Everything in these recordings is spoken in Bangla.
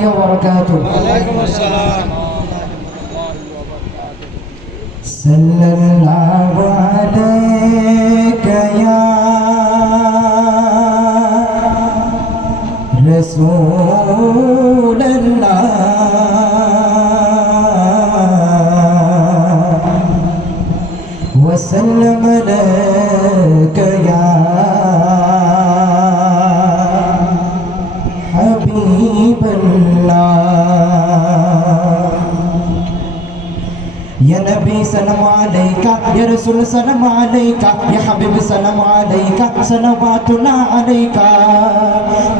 ওয়া বারাকাতুহু। ওয়ালাইকুম আসসালাম। সাল্লাল্লাহু আলাইকা ইয়া রাসূলুল্লাহ ওয়া সাল্লাম আলাইকা ইয়া হাবিবাল্লাহ। या नबी सलाम अलैका, या रसूल सलाम अलैका, या हबीब सलाम अलैका, सलावातुल्लाह अलैका।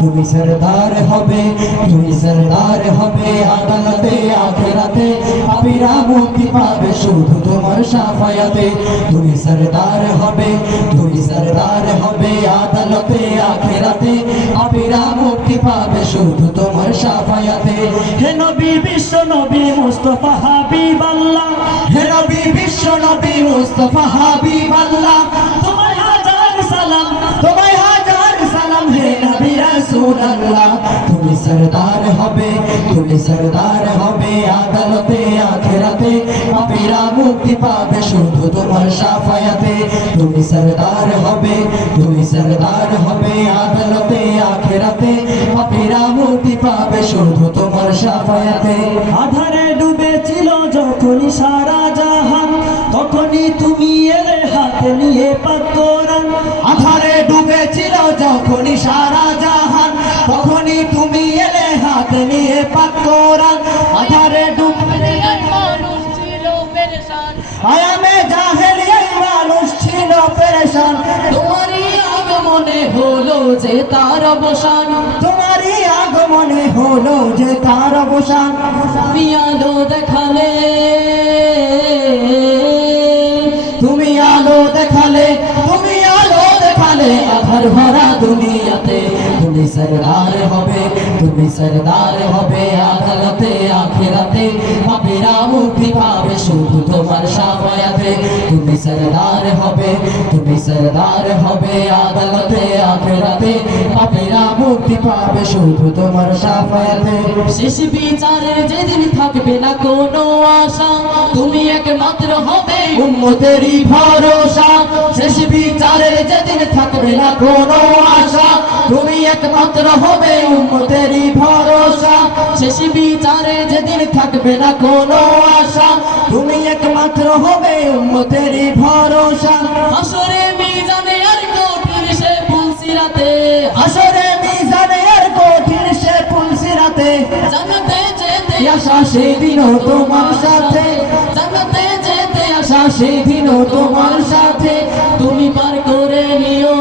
তুমি সরদার হবে, তুমি সরদার হবে আদালতে আখিরাতে, পাপীরা মুক্তি পাবে শুধু তোমার শাফায়াতে। তুমি সরদার হবে, তুমি সরদার হবে আদালতে আখিরাতে, পাপীরা মুক্তি পাবে শুধু তোমার শাফায়াতে। হে নবী বিশ্ব নবী মুস্তাফা হাবিবাল্লাহ, হে নবী বিশ্ব নবী মুস্তাফা হাবিবাল্লাহ, তোমায় হাজার সালাম, তোমায় হাজার সালাম হে নবী রাসূলুল্লাহ। তুমি সরদার হবে, তুমি সরদার হবে আদালতে আখিরাতে, পাপীরা মুক্তি পাবে শুধু তোমার শাফায়াতে। তুমি সরদার হবে, তুমি সরদার হবে আদালতে আখিরাতে, পাপীরা মুক্তি পাবে শুধু তোমার শাফায়াতে। আধারে ডুবেছিল যখনই সারা জাহান, তখনই তুমি এলে হাতে নিয়ে পাক কোরআন। আধারে ডুবেছিল যখনই সারা জাহান, তখনই তুমি এলে হাতে নিয়ে পাক কোরআন। আধারে ডুবে মানুষ ছিল পেরেশান, আয়ামে জাহেলিয়ায় মানুষ ছিল পেরেশান, তোমারই আগমনে হলো যে তার অবসান। তোমারই আগমনে হলো যে তার অবসান। তুমি আলো দেখালে, তুমি আলো দেখালে, তুমি আলো দেখালে আধার ভরা দুনিয়াতে। তুমি সরদার হবে, তুমি সরদার হবে আদালতে আখিরাতে, পাপীরা মুক্তি পাবে শুধু তোমার শাফায়াতে। তুমি সরদার হবে, তুমি সরদার হবে আদালতে আখিরাতে, পাপীরা মুক্তি পাবে শুধু তোমার শাফায়াতে। শেষ বিচারের যেদিন থাকবে না কোনো আশা, তুমি একমাত্র হবে উম্মতেরই ভরসা। শেষ বিচারের যেদিন থাকবে না কোনো আশা, তুমি একমাত্র হবে উম্মতেরই ভরসা। শেষ বিচারে যেদিন থাকবে না কোনো আশা, তুমি একমাত্র হবে উম্মতেরই ভরসা। হাসরে মিজানে আর কঠিন সে পুলসিরাতে, হাসরে মিজানে আর কঠিন সে পুলসিরাতে, জান্নাতে যেতে আশা সেদিনও তোমার সাথে, জান্নাতে যেতে আশা সেদিনও তোমার সাথে। তুমি পার করে নিও,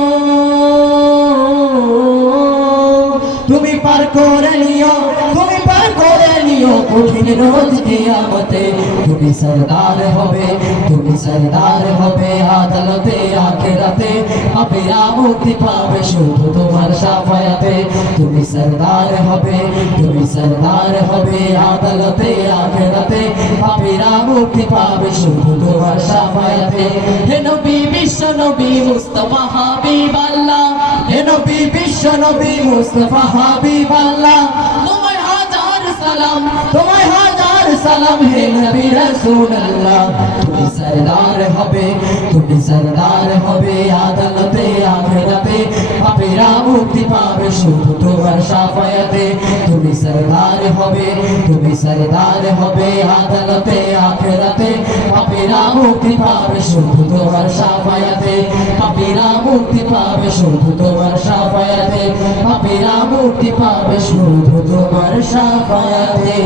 তুমি পার করে নিও, তুমি পার করে নিও কঠিন রোজ কিয়ামতে। তুমি সরদার হবে, তুমি সরদার হবে আদালতে আখিরাতে, পাপীরা মুক্তি পাবে শুধু তোমার শাফায়াতে। তুমি সরদার হবে, তুমি সরদার হবে আদালতে আখিরাতে, পাপীরা মুক্তি পাবে শুধু তোমার শাফায়াতে। হে নবী বিশ্ব নবী মুস্তাফা হাবিবাল্লাহ, হে নবী বিশ্ব নবী মুস্তাফা হাবিবাল্লাহ, তোমায় হাজার সালাম, তোমায় হাজার সালাম হে নবী রাসূলুল্লাহ। তুমি সরদার হবে, তুমি সরদার হবে আদালতে আখিরাতে, পাপীরা মুক্তি পাবে শুধু তোমার শাফায়াতে। তুমি সরদার হবে, তুমি সরদার হবে আদালতে আখিরাতে, পাপীরা মুক্তি পাবে শুধু তোমার শাফায়াতে। পাপীরা মুক্তি পাবে শুধু তোমার শাফায়াতে, পাপীরা মুক্তি পাবে শুধু তোমার শাফায়াতে।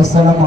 আসসালামু